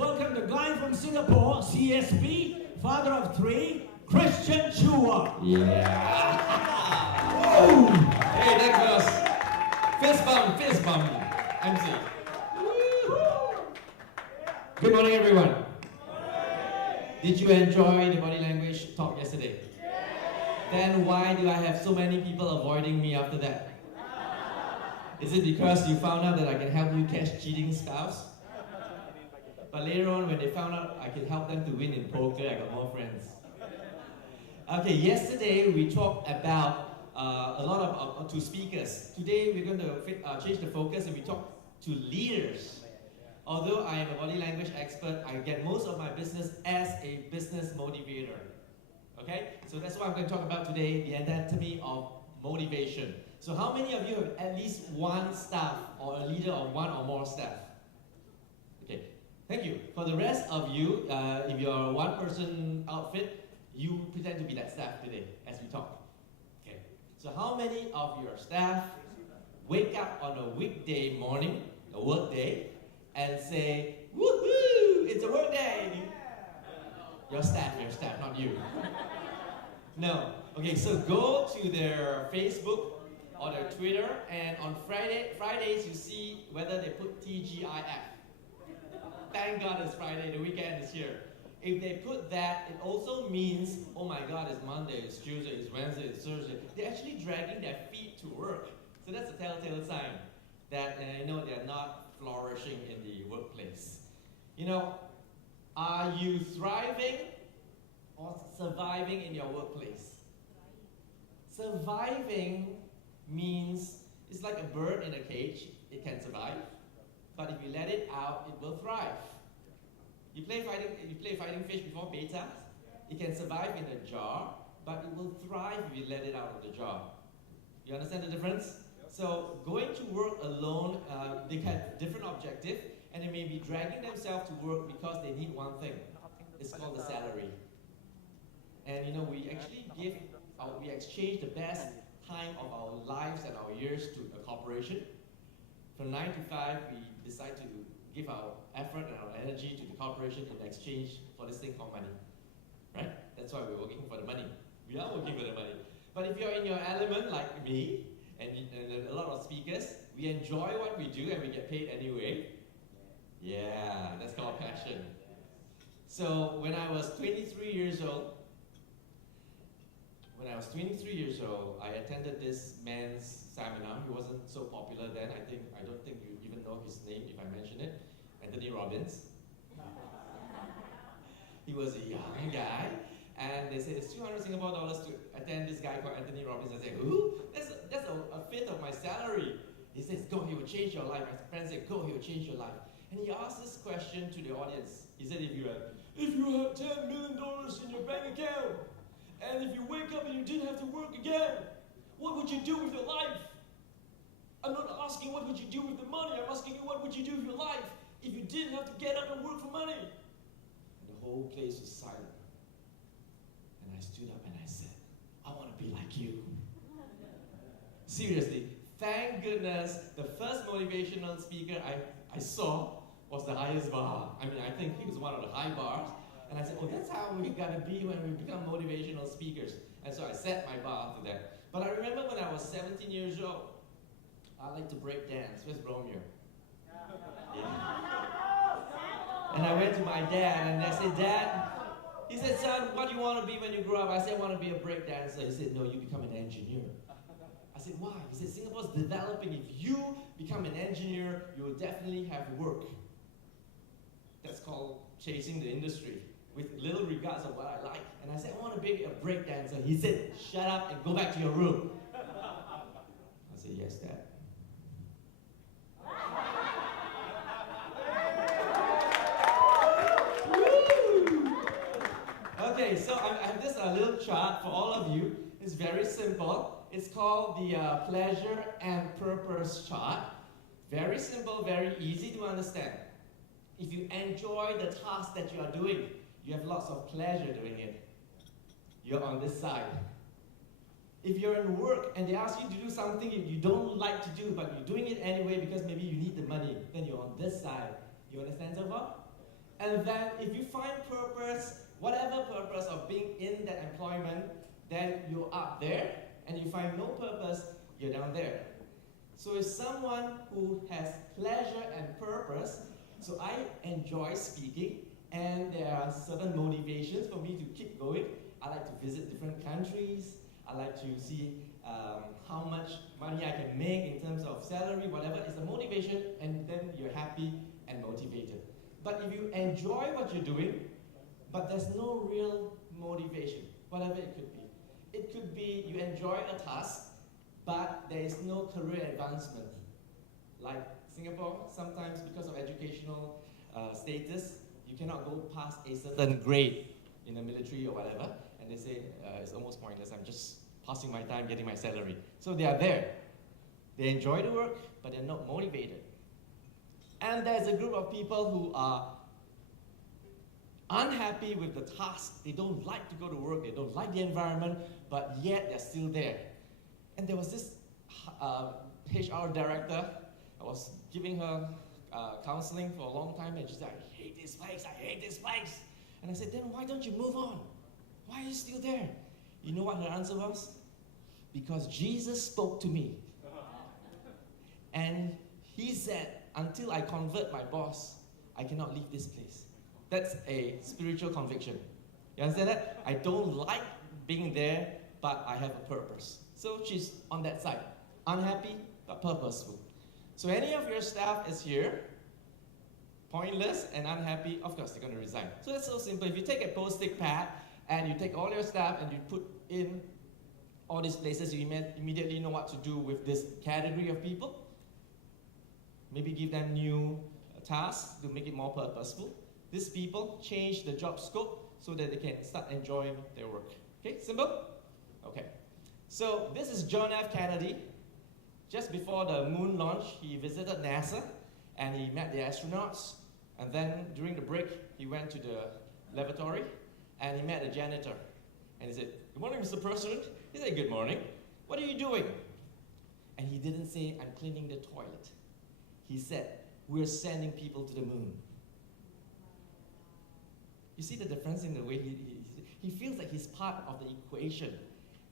welcome the guy from Singapore, CSB, father of three, Christian Chua. Yeah. Hey, that was fist bump, MC. Good morning, everyone. Did you enjoy the body language talk yesterday? Then why do I have so many people avoiding me after that? Is it because you found out that I can help you catch cheating spouse? But later on, when they found out I can help them to win in poker, I got more friends. Okay, yesterday we talked about a lot of to speakers. Today we're going to change the focus and we talk to leaders. Although I am a body language expert, I get most of my business as a business motivator. Okay, so that's what I'm going to talk about today, the anatomy of motivation. So how many of you have at least one staff or a leader of one or more staff? Okay, thank you. For the rest of you, if you're a one-person outfit, you pretend to be that staff today as we talk. Okay, so how many of your staff wake up on a weekday morning, a work day, and say, woohoo, it's a work day? Your staff, not you. No. Okay, so go to their Facebook or their Twitter, and on Fridays you see whether they put TGIF. Thank God it's Friday, the weekend is here. If they put that, it also means, oh my God, it's Monday, it's Tuesday, it's Wednesday, it's Thursday. They're actually dragging their feet to work. So that's a telltale sign that they're not flourishing in the workplace. Are you thriving or surviving in your workplace? Surviving means it's like a bird in a cage. It can survive, but if you let it out, it will thrive. You play fighting fish before beta. It can survive in a jar, but it will thrive if you let it out of the jar. You understand the difference? So going to work alone, they have different objective, and they may be dragging themselves to work because they need one thing. It's called the salary. And we actually we exchange the best time of our lives and our years to a corporation. From 9 to 5, we decide to give our effort and our energy to the corporation in exchange for this thing called money. Right? That's why we're working for the money. We are working for the money. But if you're in your element like me, and a lot of speakers, we enjoy what we do and we get paid anyway. Yeah, that's called passion. So when I was 23 years old, I attended this man's seminar. He wasn't so popular then. I don't think you even know his name if I mention it. Anthony Robbins. He was a young guy, and they said it's 200 Singapore dollars to attend this guy called Anthony Robbins. I said, who? That's a fifth of my salary. He says, go, he will change your life. My friend said, go, he will change your life. And he asked this question to the audience. He said, if you had $10 million in your bank account, and if you wake up and you didn't have to work again, what would you do with your life? I'm not asking what would you do with the money. I'm asking you what would you do with your life if you didn't have to get up and work for money? And the whole place was silent. And I stood up and I said, I want to be like you. Seriously, thank goodness the first motivational speaker I saw was the highest bar. I think he was one of the high bars. And I said, oh, that's how we gotta be when we become motivational speakers. And so I set my bar after that. But I remember when I was 17 years old, I like to break dance. Where's Romeo? Yeah. And I went to my dad and I said, Dad, he said, son, what do you want to be when you grow up? I said, I want to be a break dancer. He said, no, you become an engineer. I said, why? He said, Singapore's developing. If you become an engineer, you will definitely have work. That's called chasing the industry with little regards of what I like. And I said, I want to be a break dancer. He said, shut up and go back to your room. I said, yes, Dad. Okay, so I have this little chart for all of you. It's very simple. It's called the pleasure and purpose chart. Very simple, very easy to understand. If you enjoy the task that you are doing, you have lots of pleasure doing it. You're on this side. If you're in work and they ask you to do something you don't like to do, but you're doing it anyway because maybe you need the money, then you're on this side. You understand so far? And then if you find purpose, whatever purpose of being in that employment, then you're up there, and you find no purpose, you're down there. So it's someone who has pleasure and purpose. So I enjoy speaking, and there are certain motivations for me to keep going. I like to visit different countries. I like to see how much money I can make in terms of salary, whatever is the motivation, and then you're happy and motivated. But if you enjoy what you're doing, but there's no real motivation, whatever it could be. It could be you enjoy a task, but there is no career advancement. Like Singapore, sometimes because of educational status, you cannot go past a certain grade in the military or whatever, and they say it's almost pointless, I'm just passing my time getting my salary. So they are there. They enjoy the work, but they're not motivated. And there's a group of people who are unhappy with the task. They don't like to go to work, they don't like the environment, but yet they're still there. And there was this HR director. I was giving her counseling for a long time, and she said, I hate this place, I hate this place. And I said, then why don't you move on? Why are you still there? You know what her answer was? Because Jesus spoke to me. And he said, until I convert my boss, I cannot leave this place. That's a spiritual conviction. You understand that? I don't like being there, but I have a purpose. So she's on that side. Unhappy, but purposeful. So any of your staff is here, pointless and unhappy, of course they're going to resign. So that's so simple. If you take a post-it pad and you take all your staff and you put in all these places, you immediately know what to do with this category of people. Maybe give them new tasks to make it more purposeful. These people change the job scope so that they can start enjoying their work. Okay, simple? Okay. So this is John F. Kennedy. Just before the moon launch, he visited NASA and he met the astronauts. And then during the break, he went to the lavatory and he met a janitor. And he said, "Good morning, Mr. President." He said, "Good morning. What are you doing?" And he didn't say, "I'm cleaning the toilet." He said, "We're sending people to the moon." You see the difference in the way he feels like he's part of the equation.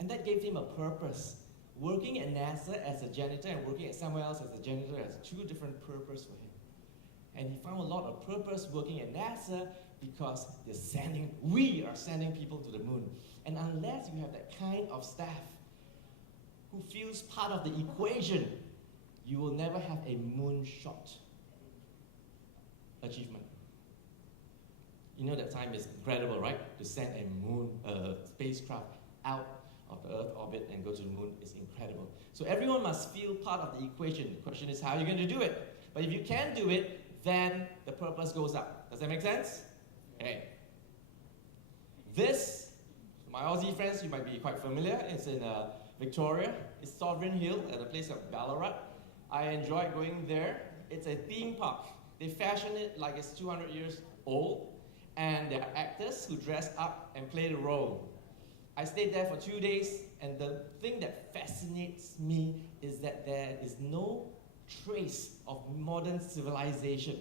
And that gave him a purpose. Working at NASA as a janitor and working at somewhere else as a janitor has two different purposes for him. And he found a lot of purpose working at NASA because we are sending people to the moon. And unless you have that kind of staff who feels part of the equation, you will never have a moonshot achievement. You know that time is incredible, right? To send a spacecraft out of the Earth orbit and go to the moon is incredible. So everyone must feel part of the equation. The question is how you're going to do it. But if you can do it, then the purpose goes up. Does that make sense? Okay. This, my Aussie friends, you might be quite familiar. It's in Victoria. It's Sovereign Hill at a place of Ballarat. I enjoy going there. It's a theme park. They fashion it like it's 200 years old. And there are actors who dress up and play the role. I stayed there for 2 days, and the thing that fascinates me is that there is no trace of modern civilization.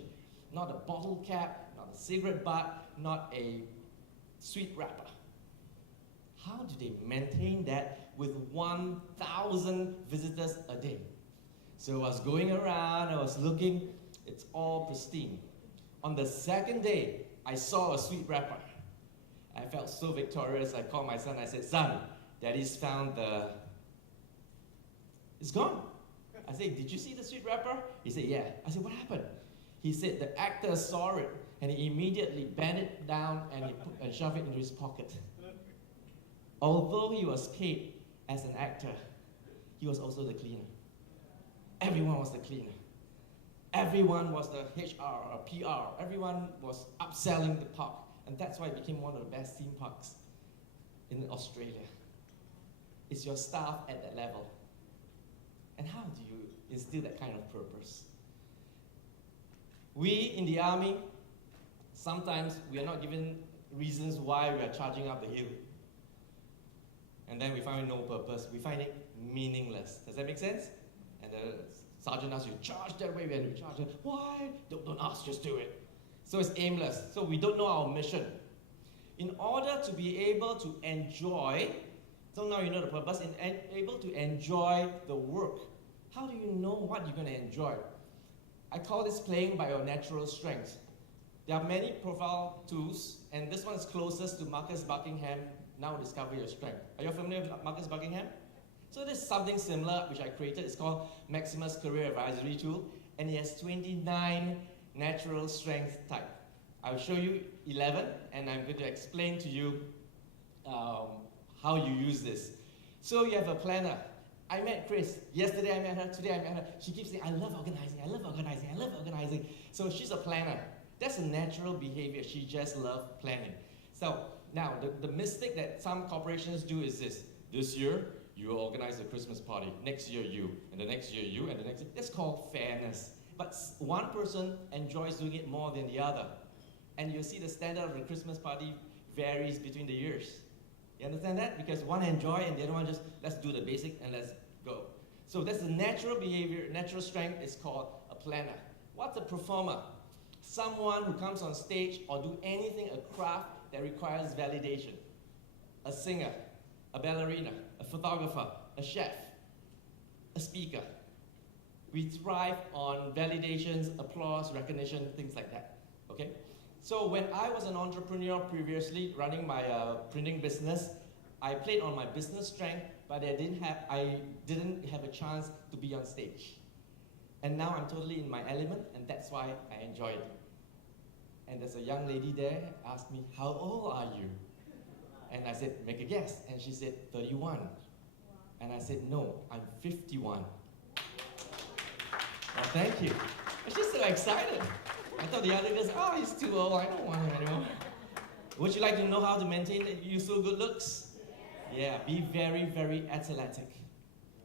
Not a bottle cap, not a cigarette butt, not a sweet wrapper. How do they maintain that with 1,000 visitors a day? So I was going around, I was looking, it's all pristine. On the second day, I saw a sweet wrapper. I felt so victorious. I called my son. I said, "Son, Daddy's found it's gone." I said, "Did you see the sweet wrapper?" He said, "Yeah." I said, "What happened?" He said, "The actor saw it and he immediately bent it down and shoved it into his pocket." Although he was paid as an actor, he was also the cleaner. Everyone was the cleaner. Everyone was the HR or PR. Everyone was upselling the park. And that's why it became one of the best theme parks in Australia. It's your staff at that level. And how do you instill that kind of purpose? We in the army, sometimes we are not given reasons why we are charging up the hill. And then we find no purpose. We find it meaningless. Does that make sense? And the sergeant asks you, "Charge that way," and you charge it. Why? Don't ask, just do it. So it's aimless. So we don't know our mission. In order to be able to enjoy, so now you know the purpose, able to enjoy the work. How do you know what you're going to enjoy? I call this playing by your natural strength. There are many profile tools, and this one is closest to Marcus Buckingham, Now Discover Your Strength. Are you familiar with Marcus Buckingham? So there's something similar which I created. It's called Maximus Career Advisory Tool, and it has 29 natural strength type. I'll show you 11, and I'm going to explain to you how you use this. So you have a planner. I met Chris. Yesterday I met her. Today I met her. She keeps saying, I love organizing, I love organizing, I love organizing. So she's a planner. That's a natural behavior. She just loves planning. So now, the mistake that some corporations do is this. This year, you organize a Christmas party. Next year, you. And the next year, you. And the next year. That's called fairness. But one person enjoys doing it more than the other. And you see the standard of the Christmas party varies between the years. You understand that? Because one enjoy and the other one just, let's do the basic and let's go. So that's the natural behavior, natural strength is called a planner. What's a performer? Someone who comes on stage or do anything, a craft that requires validation. A singer, a ballerina, a photographer, a chef, a speaker. We thrive on validations, applause, recognition, things like that. Okay? So when I was an entrepreneur previously, running my printing business, I played on my business strength, but I didn't have a chance to be on stage. And now I'm totally in my element, and that's why I enjoy it. And there's a young lady there asked me, how old are you? And I said, make a guess. And she said, 31. Wow. And I said, no, I'm 51. Well, thank you. And she's so excited. I thought the other girls, oh, he's too old, I don't want him anymore. Would you like to know how to maintain useful good looks? Yeah, be very, very athletic.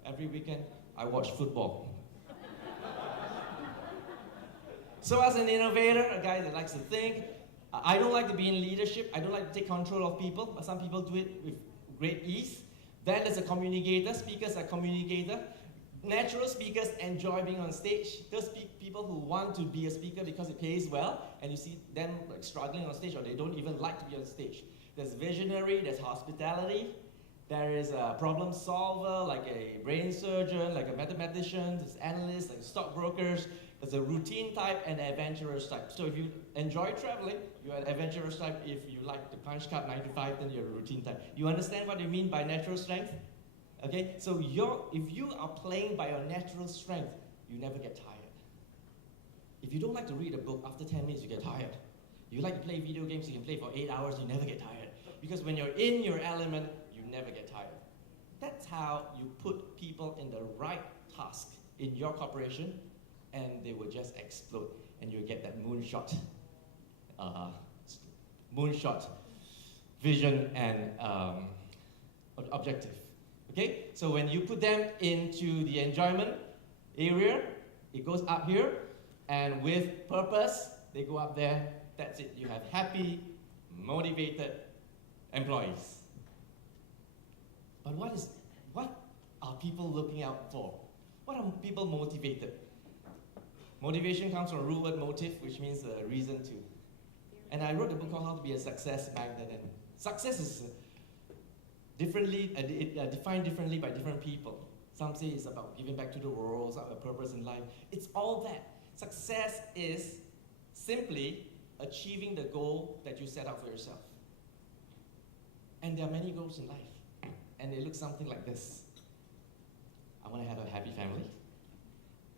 Every weekend, I watch football. So as an innovator, a guy that likes to think, I don't like to be in leadership. I don't like to take control of people, but some people do it with great ease. Then there's a communicator. Speakers are communicator. Natural speakers enjoy being on stage. Those people who want to be a speaker because it pays well, and you see them like struggling on stage, or they don't even like to be on stage. There's visionary, there's hospitality, there is a problem solver, like a brain surgeon, like a mathematician, there's analysts, like stockbrokers. There's a routine type and an adventurous type. So if you enjoy traveling, you're an adventurous type. If you like the punch card 9 to 5, then you're a routine type. You understand what I mean by natural strength? Okay, so if you are playing by your natural strength, you never get tired. If you don't like to read a book, after 10 minutes you get tired. You like to play video games, you can play for 8 hours, you never get tired. Because when you're in your element, you never get tired. That's how you put people in the right task in your corporation, and they will just explode, and you'll get that moonshot vision and objective. Okay, so when you put them into the enjoyment area, it goes up here, and with purpose, they go up there. That's it. You have happy, motivated employees. But what are people looking out for? What are people motivated? Motivation comes from the root word motive, which means a reason to. And I wrote a book called How to Be a Success Magnet. And success is defined differently by different people. Some say it's about giving back to the world, some have a purpose in life. It's all that. Success is simply achieving the goal that you set out for yourself. And there are many goals in life. And they look something like this. I want to have a happy family.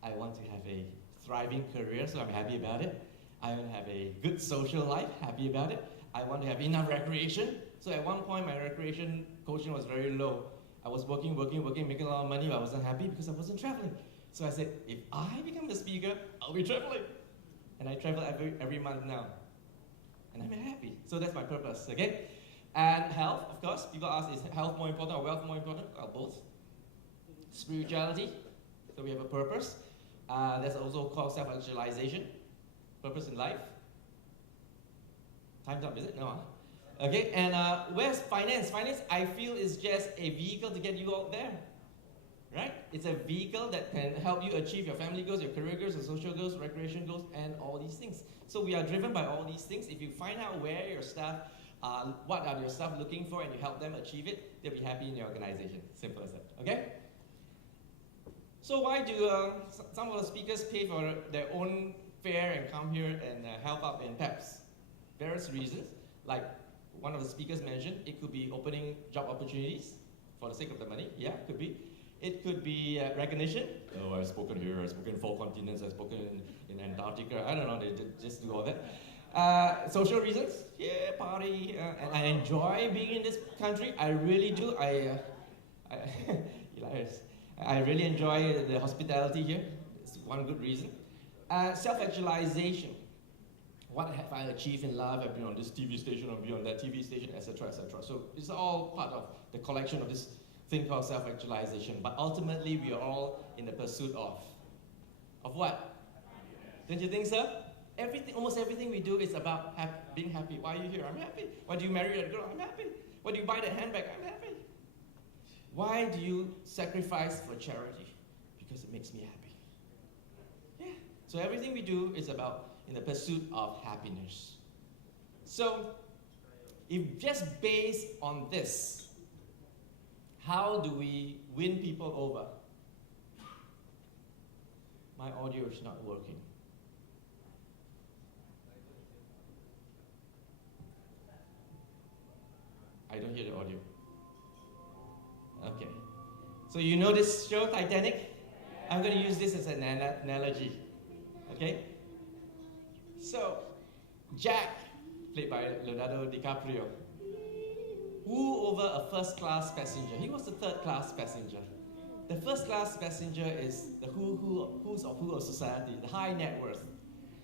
I want to have a thriving career, so I'm happy about it. I want to have a good social life, happy about it. I want to have enough recreation. So at one point, my recreation quotient was very low. I was working, making a lot of money, but I wasn't happy because I wasn't traveling. So I said, if I become a speaker, I'll be traveling. And I travel every month now. And I'm happy. So that's my purpose, okay? And health, of course. People ask, is health more important or wealth more important? Well, both. Spirituality, so we have a purpose. That's also called self-actualization, purpose in life. Time's up, is it? No, huh? Okay, and where's finance? Finance, I feel, is just a vehicle to get you out there, right? It's a vehicle that can help you achieve your family goals, your career goals, your social goals, recreation goals, and all these things. So we are driven by all these things. If you find out where your staff, what are your staff looking for, and you help them achieve it, they'll be happy in your organization. Simple as that. Okay? So why do some of the speakers pay for their own fare and come here and help out in PEPs? Various reasons, like one of the speakers mentioned, it could be opening job opportunities for the sake of the money. Yeah, could be. It could be recognition. Oh, I've spoken here, I've spoken in 4 continents, I've spoken in Antarctica. I don't know, they just do all that. Social reasons, yeah, party. And I enjoy being in this country. I really do. I really enjoy the hospitality here. It's one good reason. Self-actualization. What have I achieved in life? I've been on this TV station, I've been on that TV station, etc., etc. So it's all part of the collection of this thing called self-actualization. But ultimately, we are all in the pursuit of what? Don't you think so? Almost everything we do is about being happy. Why are you here? I'm happy. Why do you marry that girl? I'm happy. Why do you buy that handbag? I'm happy. Why do you sacrifice for charity? Because it makes me happy. Yeah. So everything we do is about in the pursuit of happiness. So, if just based on this, how do we win people over? My audio is not working. I don't hear the audio. Okay. So you know this show, Titanic? I'm going to use this as an analogy. Okay? So, Jack, played by Leonardo DiCaprio, who over a first-class passenger. He was the third-class passenger. The first-class passenger is the who's of society, the high net worth.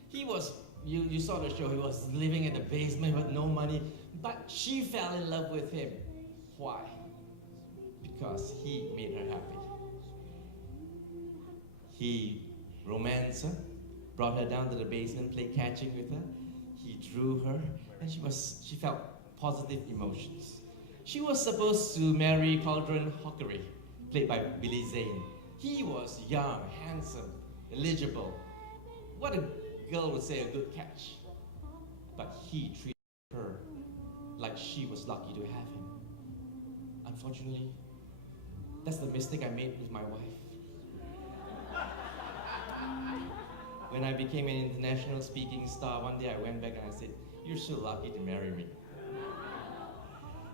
He was, you saw the show, he was living in the basement with no money, but she fell in love with him. Why? Because he made her happy. He romanced her, brought her down to the basement, played catching with her. He drew her, and she felt positive emotions. She was supposed to marry Cauldron Hockery, played by Billy Zane. He was young, handsome, eligible. What a girl would say, a good catch. But he treated her like she was lucky to have him. Unfortunately, that's the mistake I made with my wife. When I became an international speaking star, one day I went back and I said, "You're so lucky to marry me."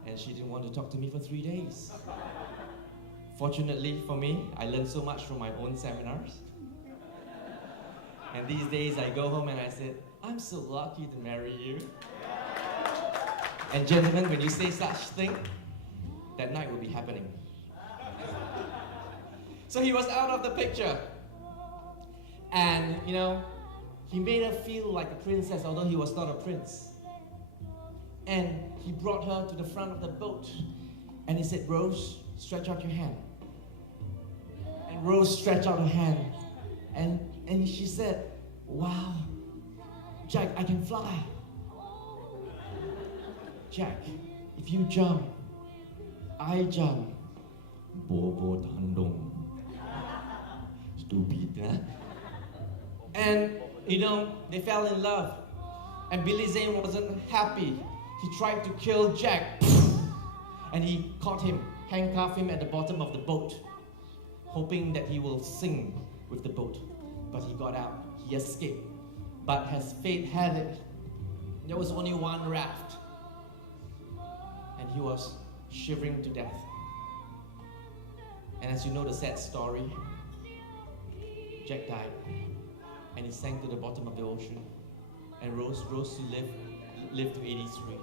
And she didn't want to talk to me for 3 days. Fortunately for me, I learned so much from my own seminars. And these days I go home and I said, "I'm so lucky to marry you." And gentlemen, when you say such thing, that night will be happening. So he was out of the picture. And, he made her feel like a princess, although he was not a prince. And he brought her to the front of the boat. And he said, "Rose, stretch out your hand." And Rose stretched out her hand. And she said, "Wow, Jack, I can fly." "Jack, if you jump, I jump." Bobo Tandong. Stupid, huh? And, they fell in love. And Billy Zane wasn't happy. He tried to kill Jack. And he caught him, handcuffed him at the bottom of the boat, hoping that he will sink with the boat. But he got out. He escaped. But as fate had it, there was only one raft. And he was shivering to death. And as you know the sad story, Jack died. And he sank to the bottom of the ocean. And Rose to live to 83.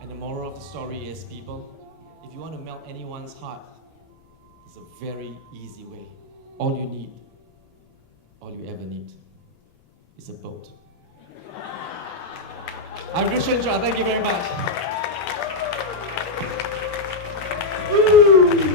And the moral of the story is, people, if you want to melt anyone's heart, it's a very easy way. All you ever need, is a boat. I'm Christian Chua, thank you very much. Woo!